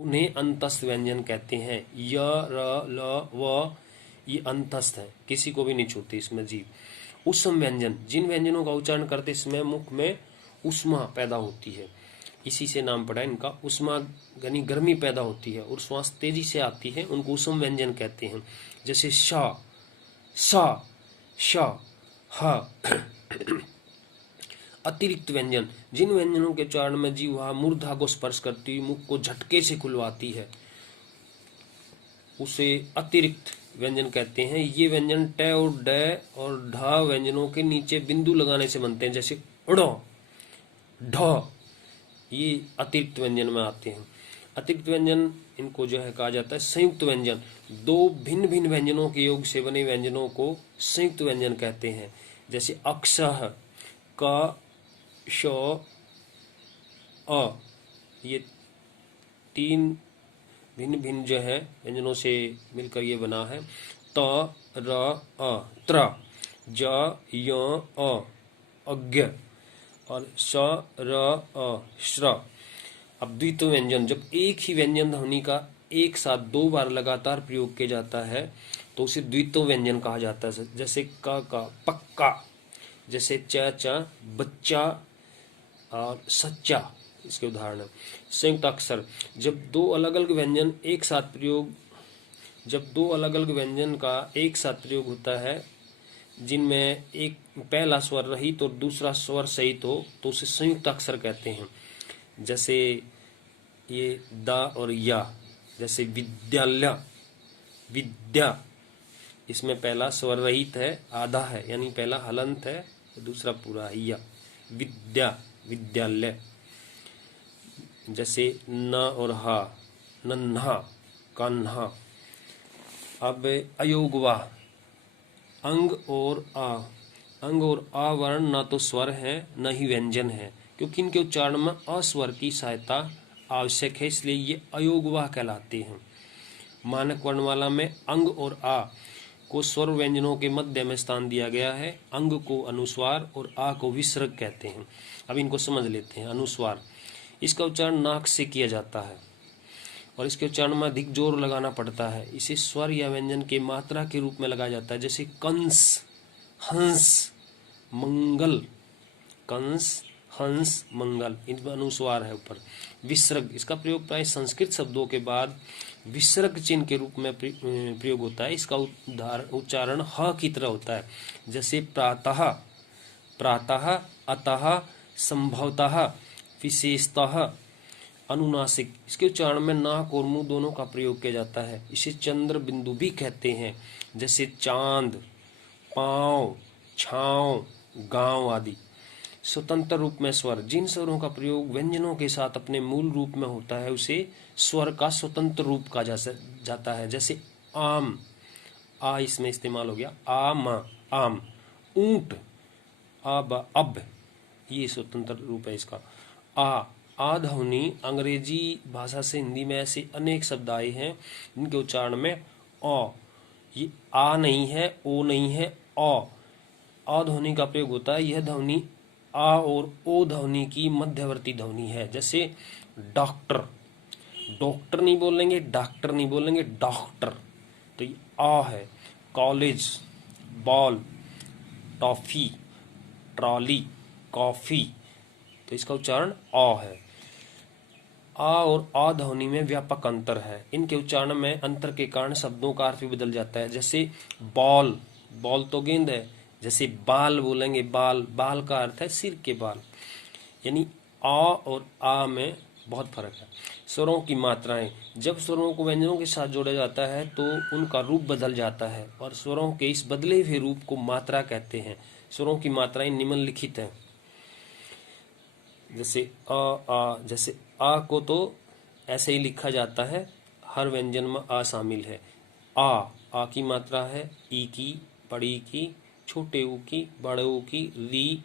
उन्हें अंतस्थ व्यंजन कहते हैं। य, र, ल, व ये अंतस्थ है, किसी को भी नहीं छूती इसमें जीभ। उष्म व्यंजन, जिन व्यंजनों का उच्चारण करते समय मुख में उष्मा पैदा होती है, इसी से नाम पड़ा इनका। उष्मा यानी गर्मी पैदा होती है और श्वास तेजी से आती है, उनको उष्म व्यंजन कहते हैं। जैसे श, सा, श, ह। अतिरिक्त व्यंजन, जिन व्यंजनों के उच्चारण में जीवा मूर्धा को स्पर्श करती हुई मुख को झटके से खुलवाती है, उसे अतिरिक्त व्यंजन कहते हैं। ये व्यंजन ट और ड और ढ व्यंजनों के नीचे बिंदु लगाने से बनते हैं, जैसे ड़, ढ, ये अतिरिक्त व्यंजन में आते हैं। अतिरिक्त व्यंजन इनको जो है कहा जाता है संयुक्त व्यंजन। दो भिन्न भिन्न व्यंजनों के योग से बने व्यंजनों को संयुक्त व्यंजन कहते हैं। जैसे अक्षः, क, श, अ, ये तीन भिन्न भिन्न जो है व्यंजनों से मिलकर ये बना है। त, र, अ, त्र, ज, य, अ, अज्ञ, और स, र, अ, श्र। अब द्वित्व व्यंजन, जब एक ही व्यंजन ध्वनि का एक साथ दो बार लगातार प्रयोग किया जाता है तो उसे द्वित्व व्यंजन कहा जाता है। जैसे क का पक्का, जैसे च, च, बच्चा और सच्चा, इसके उदाहरण है। संयुक्त अक्षर, जब दो अलग अलग व्यंजन एक साथ प्रयोग जब दो अलग अलग व्यंजन का एक साथ प्रयोग होता है जिनमें एक पहला स्वर रहित और दूसरा स्वर सहित हो तो उसे संयुक्त अक्षर कहते हैं। जैसे ये द और या, जैसे विद्यालय, विद्या, इसमें पहला स्वर रहित है, आधा है, यानी पहला हलंत है, दूसरा पूरा है या, विद्या, विद्यालय। जैसे न और हा, नन्हा, कान्हा। अब अयोगवा, अंग और आ वर्ण न तो स्वर है न ही व्यंजन है, क्योंकि इनके उच्चारण में अस्वर की सहायता आवश्यक है, इसलिए ये अयोगवाह कहलाते हैं। मानक वर्णमाला में अंग और आ को स्वर व्यंजनों के मध्य में स्थान दिया गया है। अंग को अनुस्वार और आ को विसर्ग कहते हैं। अब इनको समझ लेते हैं। अनुस्वार, इसका उच्चारण नाक से किया जाता है और इसके उच्चारण में अधिक जोर लगाना पड़ता है। इसे स्वर या व्यंजन के मात्रा के रूप में लगाया जाता है। जैसे कंस, हंस, मंगल, कंस, हंस, मंगल, इनमें अनुस्वार है ऊपर। विसर्ग, इसका प्रयोग प्राय संस्कृत शब्दों के बाद विसर्ग चिन्ह के रूप में प्रयोग होता है। इसका उच्चारण ह की तरह होता है। जैसे प्रातः, प्रातः, अतः, संभवतः, विशेषतः। अनुनासिक, इसके उच्चारण में नाक और मुंह दोनों का प्रयोग किया जाता है। इसे चंद्र बिंदु भी कहते हैं। जैसे चांद, पांव, छांव, गांव आदि। स्वतंत्र रूप में स्वर, जिन स्वरों का प्रयोग व्यंजनों के साथ अपने मूल रूप में होता है उसे स्वर का स्वतंत्र रूप कहा जाता है। जैसे आम, आ इसमें इस्तेमाल हो गया, आम, आम। ऊंट, अब, अब, ये स्वतंत्र रूप है इसका। आ ध्वनि अंग्रेजी भाषा से हिंदी में ऐसे अनेक शब्द आए हैं जिनके उच्चारण में अ, ये आ नहीं है, ओ नहीं है, अ ध्वनि का प्रयोग होता है। यह ध्वनि आ और ओ ध्वनि की मध्यवर्ती ध्वनि है। जैसे डॉक्टर, डॉक्टर नहीं बोलेंगे, डॉक्टर नहीं बोलेंगे, डॉक्टर, तो ये आ है। College, ball, toffee, trolley, coffee, तो इसका उच्चारण आ है। आ और आ ध्वनि में व्यापक अंतर है। इनके उच्चारण में अंतर के कारण शब्दों का अर्थ भी बदल जाता है। जैसे बॉल, बॉल तो गेंद है। जैसे बाल बोलेंगे, बाल, बाल का अर्थ है सिर के बाल। यानी आ और आ में बहुत फर्क है। स्वरों की मात्राएं, जब स्वरों को व्यंजनों के साथ जोड़ा जाता है तो उनका रूप बदल जाता है और स्वरों के इस बदले हुए रूप को मात्रा कहते हैं। स्वरों की मात्राएं निम्नलिखित हैं। जैसे आ, जैसे आ को तो ऐसे ही लिखा जाता है, हर व्यंजन में आ शामिल है। आ की मात्रा है ई की, बड़ी की, छोटे ऊ की, बड़े ऊ की,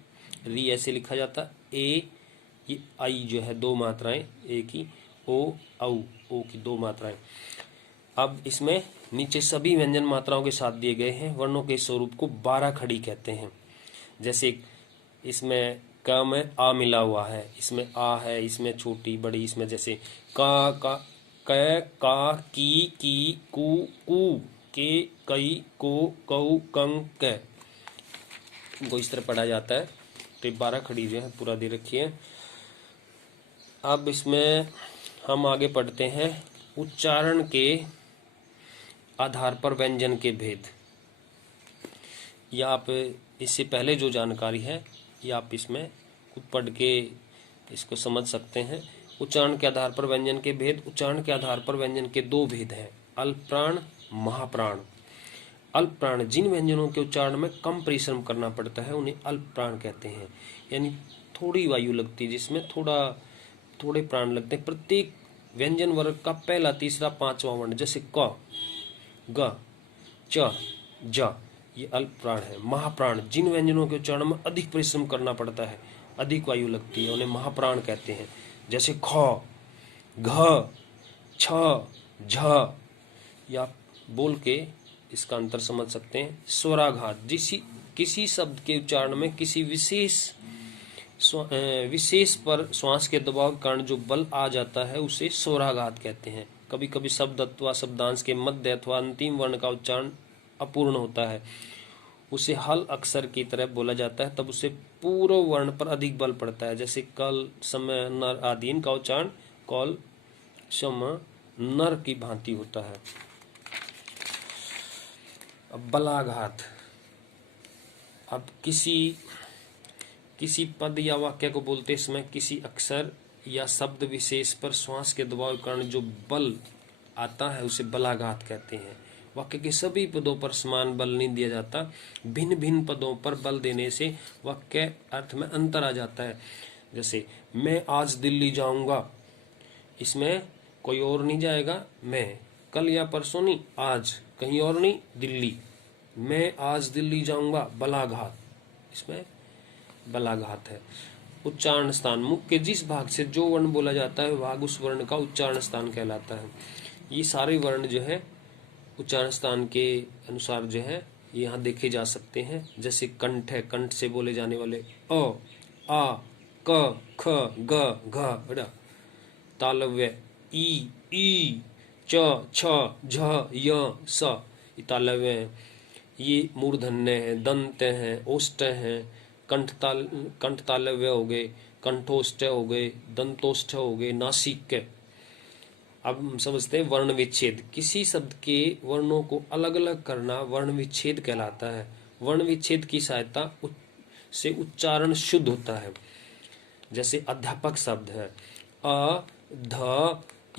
री ऐसे लिखा जाता है। ये आई जो है दो मात्राएं ए की, ओ, औ, ओ की दो मात्राएं। अब इसमें नीचे सभी व्यंजन मात्राओं के साथ दिए गए हैं। वर्णों के स्वरूप को 12 खड़ी कहते हैं। जैसे इसमें क में आ मिला हुआ है, इसमें आ है, इसमें छोटी बड़ी, इसमें जैसे का कै, का, की, कू, के, कई, को, कऊ, कं, कै। इनको इस तरह पढ़ा जाता है। तो 12 खड़ी जो है पूरा दे रखी है। अब इसमें हम आगे पढ़ते हैं उच्चारण के आधार पर व्यंजन के भेद। या आप इससे पहले जो जानकारी है ये आप इसमें खुद पढ़ के इसको समझ सकते हैं। उच्चारण के आधार पर व्यंजन के भेद। उच्चारण के आधार पर व्यंजन के 2 भेद हैं, अल्पप्राण, महाप्राण। अल्पप्राण जिन व्यंजनों के उच्चारण में कम परिश्रम करना पड़ता है उन्हें अल्पप्राण कहते हैं। यानी थोड़ी वायु लगती है, जिसमें थोड़े प्राण लगते हैं। प्रत्येक व्यंजन वर्ग का पहला, तीसरा, पांचवा वर्ण, जैसे क, ग, च, ज, ये अल्पप्राण है। महाप्राण जिन व्यंजनों के उच्चारण में अधिक परिश्रम करना पड़ता है, अधिक वायु लगती है, उन्हें महाप्राण कहते हैं। जैसे ख, घ, छ, झ। या बोल के इसका अंतर समझ सकते हैं। स्वराघात किसी शब्द के उच्चारण में किसी विशेष पर श्वास के दबाव के कारण जो बल आ जाता है उसे स्वराघात कहते हैं। कभी कभी शब्द अथवा शब्दांश के मध्य अथवा अंतिम वर्ण का उच्चारण अपूर्ण होता है, उसे हल अक्षर की तरह बोला जाता है, तब उसे पूर्व वर्ण पर अधिक बल पड़ता है। जैसे कल, समय, नर आदि, इनका उच्चारण कौल, सम, नर की भांति होता है। अब बलाघात। अब किसी पद या वाक्य को बोलते समय किसी अक्षर या शब्द विशेष पर श्वास के दबाव के कारण जो बल आता है उसे बलाघात कहते हैं। वाक्य के सभी पदों पर समान बल नहीं दिया जाता, भिन्न भिन्न पदों पर बल देने से वाक्य अर्थ में अंतर आ जाता है। जैसे मैं आज दिल्ली जाऊंगा, इसमें कोई और नहीं जाएगा, मैं। कल या परसों नहीं, आज, कहीं और नहीं, दिल्ली। मैं आज दिल्ली जाऊंगा, बलाघात, इसमें बलाघात है। उच्चारण स्थान। मुख के जिस भाग से जो वर्ण बोला जाता है भाग उस वर्ण का उच्चारण स्थान कहलाता है। ये सारे वर्ण जो है उच्चारण स्थान के अनुसार जो है यहाँ देखे जा सकते हैं। जैसे कंठ है, कंठ से बोले जाने वाले अ, आ, क, ख, ग, घ, ड़। तालव्य ई, च, छ, झ, य, स, ये तालव्य है। ये मूर्धन्य है, दंत है, ओष्ठ है, कंठ तालव्य हो गए, कंठोष्ठ हो गए, दंतोष्ठ हो गए, नासिक। अब हम समझते हैं वर्ण विच्छेद। किसी शब्द के वर्णों को अलग अलग करना वर्ण विच्छेद कहलाता है। वर्ण विच्छेद की सहायता से उच्चारण शुद्ध होता है। जैसे अध्यापक शब्द है अ, ध,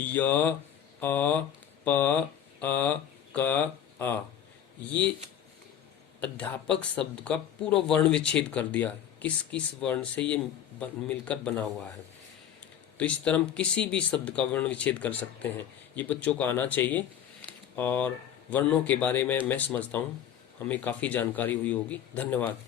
य, अ, प, अ, क, आ। ये अध्यापक शब्द का पूरा वर्ण विच्छेद कर दिया है, किस किस वर्ण से ये मिलकर बना हुआ है। तो इस तरह हम किसी भी शब्द का वर्ण विच्छेद कर सकते हैं। ये बच्चों को आना चाहिए। और वर्णों के बारे में मैं समझता हूँ हमें काफ़ी जानकारी हुई होगी। धन्यवाद।